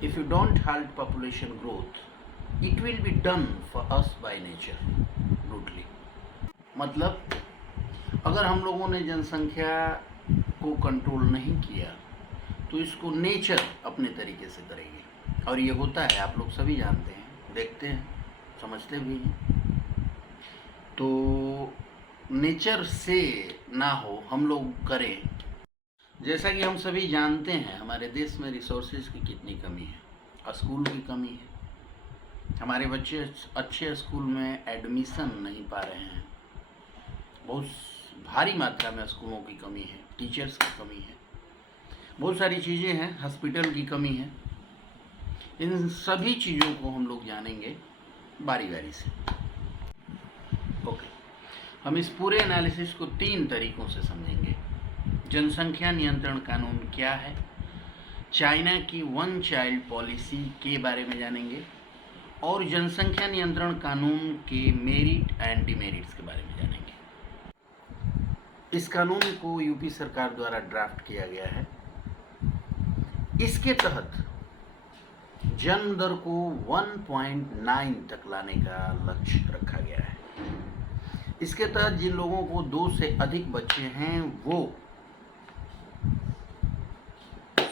if you don't halt population growth, it will be done for us by nature brutally. मतलब अगर हम लोगों ने जनसंख्या को कंट्रोल नहीं किया तो इसको नेचर अपने तरीके से करेगी, और ये होता है, आप लोग सभी जानते हैं, देखते हैं, समझते भी हैं। तो नेचर से ना हो, हम लोग करें। जैसा कि हम सभी जानते हैं, हमारे देश में रिसोर्सेज की कितनी कमी है, स्कूल की कमी है, हमारे बच्चे अच्छे स्कूल में एडमिशन नहीं पा रहे हैं, बहुत भारी मात्रा में स्कूलों की कमी है, टीचर्स की कमी है, बहुत सारी चीज़ें हैं, हॉस्पिटल की कमी है। इन सभी चीज़ों को हम लोग जानेंगे बारी बारी से। ओके, हम इस पूरे एनालिसिस को 3 तरीक़ों से समझेंगे। जनसंख्या नियंत्रण कानून क्या है, चाइना की वन चाइल्ड पॉलिसी के बारे में जानेंगे, और जनसंख्या नियंत्रण कानून के मेरिट एंड डिमेरिट्स के बारे में जानेंगे। इस कानून को यूपी सरकार द्वारा ड्राफ्ट किया गया है। इसके तहत जन्म दर को 1.9 तक लाने का लक्ष्य रखा गया है। इसके तहत जिन लोगों को 2 से अधिक बच्चे हैं वो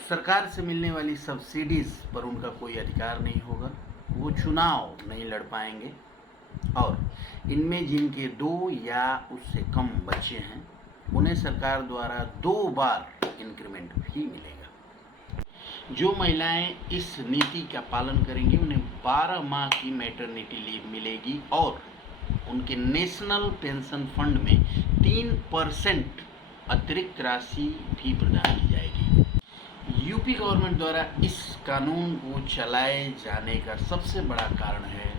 सरकार से मिलने वाली सब्सिडीज पर उनका कोई अधिकार नहीं होगा, वो चुनाव नहीं लड़ पाएंगे, और इनमें जिनके 2 या उससे कम बच्चे हैं उन्हें सरकार द्वारा 2 बार इंक्रीमेंट भी मिलेगा। जो महिलाएं इस नीति का पालन करेंगी उन्हें 12 माह की मैटरनिटी लीव मिलेगी, और उनके नेशनल पेंशन फंड में 3% अतिरिक्त राशि भी प्रदान की जाएगी। यूपी गवर्नमेंट द्वारा इस कानून को चलाए जाने का सबसे बड़ा कारण है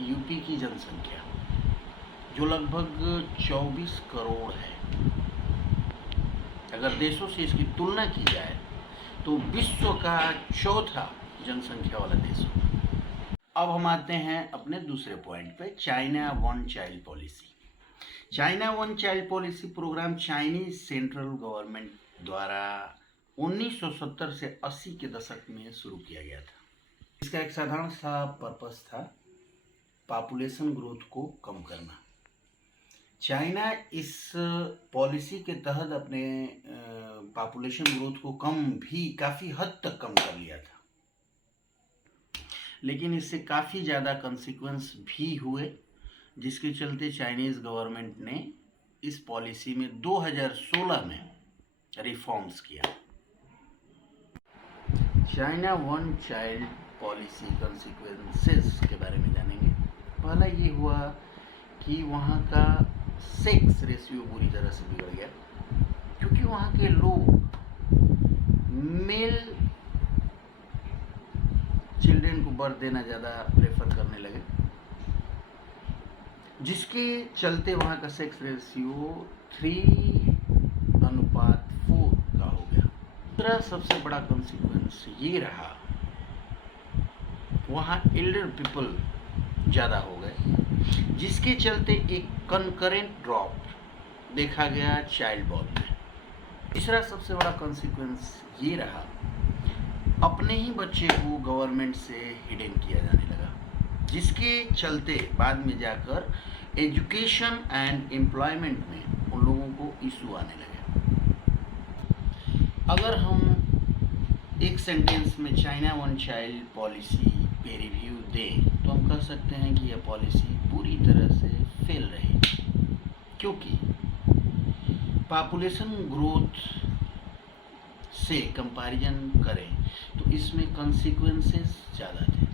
यूपी की जनसंख्या, जो लगभग 24 करोड़ है। अगर देशों से इसकी तुलना की जाए तो विश्व का 4था जनसंख्या वाला देश होगा। अब हम आते हैं अपने दूसरे पॉइंट पे, China one child policy. China one child policy program Chinese central government द्वारा 1970 से 80 के दशक में शुरू किया गया था। इसका एक साधारण सा पर्पस था पॉपुलेशन ग्रोथ को कम करना। चाइना इस पॉलिसी के तहत अपने पॉपुलेशन ग्रोथ को काफ़ी हद तक कम कर लिया था, लेकिन इससे काफ़ी ज़्यादा कंसिक्वेंस भी हुए, जिसके चलते चाइनीज़ गवर्नमेंट ने इस पॉलिसी में 2016 में रिफॉर्म्स किया। China one child policy consequences के बारे में जानेंगे। पहला ये हुआ कि वहाँ का सेक्स रेशियो बुरी तरह से बिगड़ गया, क्योंकि वहाँ के लोग मेल चिल्ड्रेन को बर्थ देना ज़्यादा प्रेफर करने लगे, जिसके चलते वहाँ का सेक्स रेशियो 3:4 का हो गया। दूसरा सबसे बड़ा कंसिक्वेंस ये रहा, वहाँ एल्डर पीपल ज़्यादा हो गए, जिसके चलते एक कनकरेंट ड्रॉप देखा गया चाइल्ड बर्थ में। तीसरा सबसे बड़ा कंसिक्वेंस ये रहा, अपने ही बच्चे को गवर्नमेंट से हिडन किया जाने लगा, जिसके चलते बाद में जाकर एजुकेशन एंड एम्प्लॉयमेंट में उन लोगों को इशू आने लगे। अगर हम एक सेंटेंस में चाइना वन चाइल्ड पॉलिसी पे रिव्यू दें तो हम कह सकते हैं कि यह पॉलिसी पूरी तरह से फेल रही, क्योंकि पॉपुलेशन ग्रोथ से कंपैरिजन करें तो इसमें कंसिक्वेंसेस ज़्यादा थे।